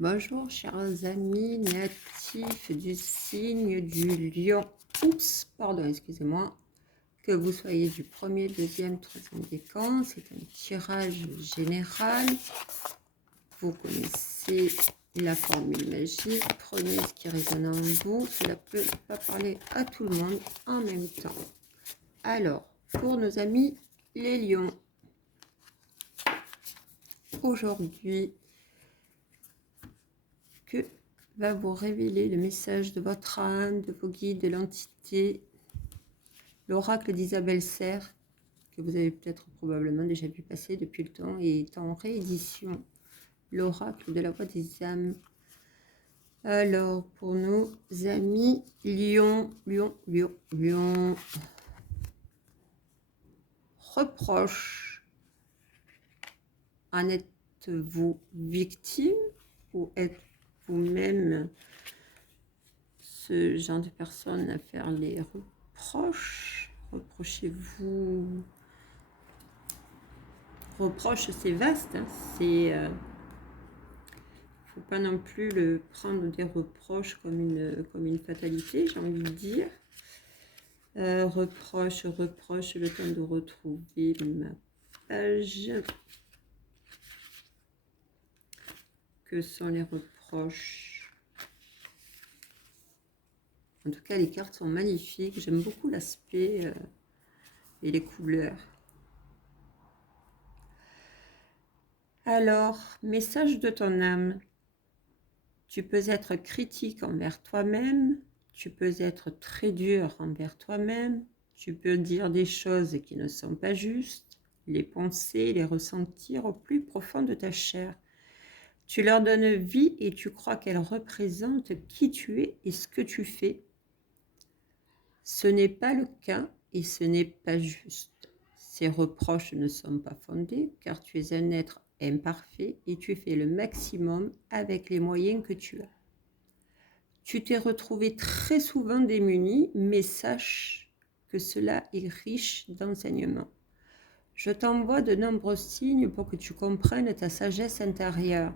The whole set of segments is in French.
Bonjour chers amis natifs du signe du lion. Oups, pardon, excusez-moi. Que vous soyez du premier, deuxième, troisième décan, c'est un tirage général. Vous connaissez la formule magique. Prenez ce qui résonne en vous. Cela peut pas parler à tout le monde en même temps. Alors, pour nos amis les lions, aujourd'hui, que va vous révéler le message de votre âme, de vos guides, de l'entité, l'oracle d'Isabelle Serre, que vous avez peut-être probablement déjà vu passer depuis le temps, et est en réédition, l'oracle de la voix des âmes. Alors, pour nos amis Lion, reproche, en êtes-vous victime ou êtes-vous-même ce genre de personne à faire les reproches? Reprochez-vous. Reproche, c'est vaste, hein, c'est faut pas non plus le prendre des reproches comme une fatalité, j'ai envie de dire. Reproche, le temps de retrouver ma page. Que sont les reproches? En tout cas, les cartes sont magnifiques. J'aime beaucoup l'aspect et les couleurs. Alors, message de ton âme. Tu peux être critique envers toi-même, tu peux être très dur envers toi-même, tu peux dire des choses qui ne sont pas justes, les penser, les ressentir au plus profond de ta chair. Tu leur donnes vie et tu crois qu'elles représentent qui tu es et ce que tu fais. Ce n'est pas le cas et ce n'est pas juste. Ces reproches ne sont pas fondés car tu es un être imparfait et tu fais le maximum avec les moyens que tu as. Tu t'es retrouvé très souvent démuni, mais sache que cela est riche d'enseignements. Je t'envoie de nombreux signes pour que tu comprennes ta sagesse intérieure.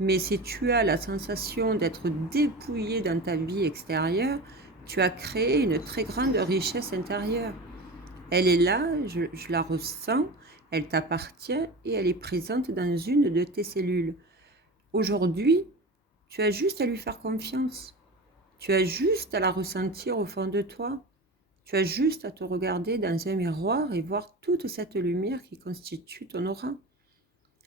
Mais si tu as la sensation d'être dépouillé dans ta vie extérieure, tu as créé une très grande richesse intérieure. Elle est là, je la ressens, elle t'appartient et elle est présente dans une de tes cellules. Aujourd'hui, tu as juste à lui faire confiance. Tu as juste à la ressentir au fond de toi. Tu as juste à te regarder dans un miroir et voir toute cette lumière qui constitue ton aura.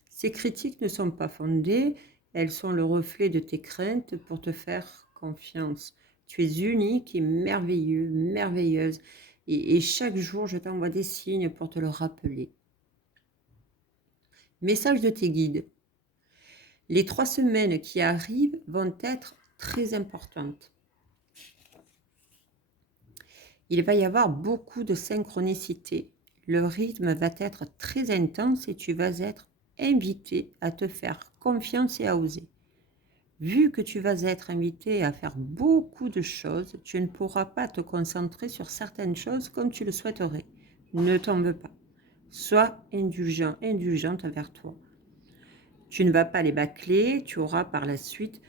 Ces critiques ne sont pas fondées, elles sont le reflet de tes craintes pour te faire confiance. Tu es unique et merveilleux, merveilleuse. Et chaque jour, je t'envoie des signes pour te le rappeler. Message de tes guides. Les 3 semaines qui arrivent vont être très importantes. Il va y avoir beaucoup de synchronicité. Le rythme va être très intense et tu vas être invité à te faire confiance et à oser. Vu que tu vas être invité à faire beaucoup de choses, tu ne pourras pas te concentrer sur certaines choses comme tu le souhaiterais. Ne t'en veux pas. Sois indulgent, indulgente envers toi. Tu ne vas pas les bâcler, tu auras par la suite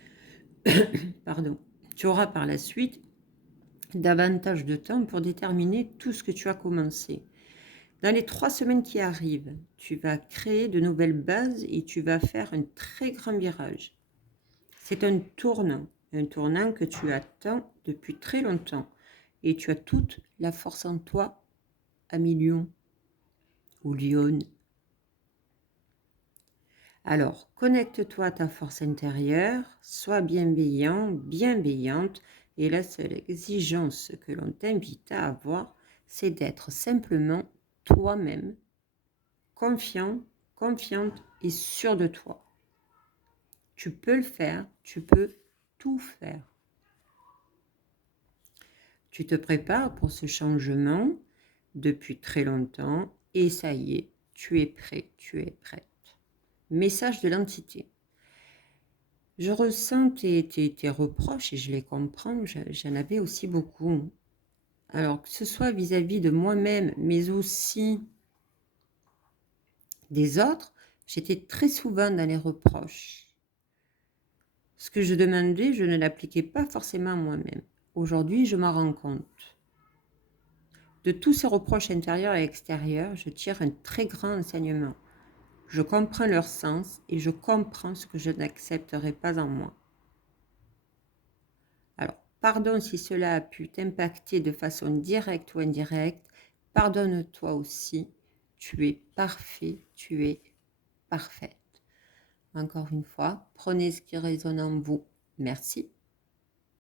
davantage de temps pour déterminer tout ce que tu as commencé. Dans les 3 semaines qui arrivent, tu vas créer de nouvelles bases et tu vas faire un très grand virage. C'est un tournant que tu attends depuis très longtemps et tu as toute la force en toi, ami lion ou lionne. Alors, connecte-toi à ta force intérieure, sois bienveillant, bienveillante, et la seule exigence que l'on t'invite à avoir, c'est d'être simplement toi-même, confiant, confiante et sûr de toi. Tu peux le faire, tu peux tout faire. Tu te prépares pour ce changement depuis très longtemps et ça y est, tu es prêt, tu es prête. Message de l'entité. Je ressens tes reproches et je les comprends, j'en avais aussi beaucoup. Alors que ce soit vis-à-vis de moi-même, mais aussi des autres, j'étais très souvent dans les reproches. Ce que je demandais, je ne l'appliquais pas forcément à moi-même. Aujourd'hui, je m'en rends compte. De tous ces reproches intérieurs et extérieurs, je tire un très grand enseignement. Je comprends leur sens et je comprends ce que je n'accepterai pas en moi. Alors, pardonne si cela a pu t'impacter de façon directe ou indirecte. Pardonne-toi aussi. Tu es parfait, tu es parfaite. Encore une fois, prenez ce qui résonne en vous. Merci.